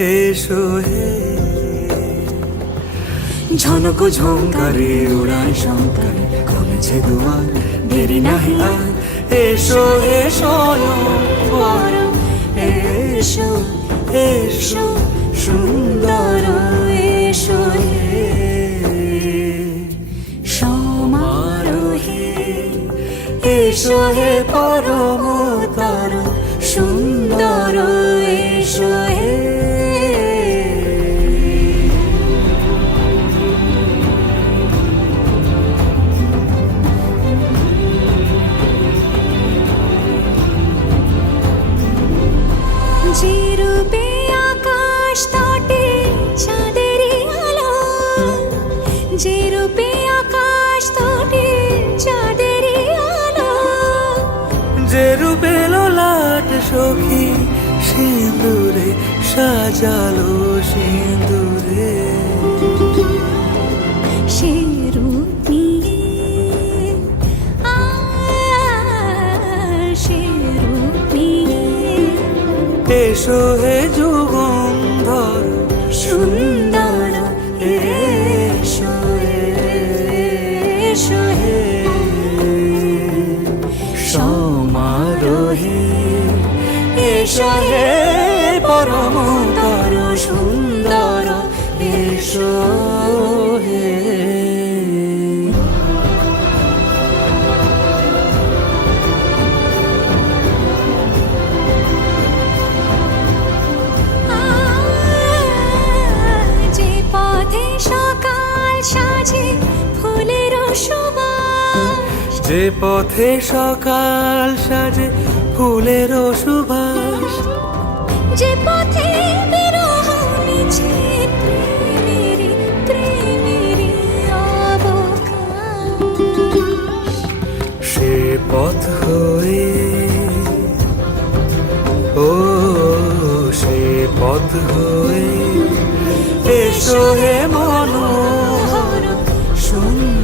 এসো হে। ঝনক ঝঙ্কারে উড়ায় শঙ্কারে খুলেছে দুয়ার, দেরি নাহি আর। এসো এসো বর, এসো এসো সুন্দর, এসো হে সমারোহে। এসো হে পরমতর সুন্দর, এসো হে। যে রূপে আকাশ তটে চাঁদেরই আলো, যে রূপে আকাশ তটে চাঁদেরই আলো, যে রূপে ললাট সখী সিঁদুরে সাজালো সিঁদুরে। সে রূপ নিয়ে সে রূপ নিয়ে এসো হে যুগন্ধর সুন্দর, এসো এসো হে সমারোহে। এসো হে পরমতর সুন্দর, এসো হে। যে পথে সকাল সাজে ফুলের সুবাস, যে পথে সকাল সাজে ফুলের সুবাস, যে পথে বিরহ মিছে প্রেমেরই প্রেমেরই অবকাশ, সে পথ হয়ে ও সে পথ হয়ে এসো হে মনোহর সুন্দর।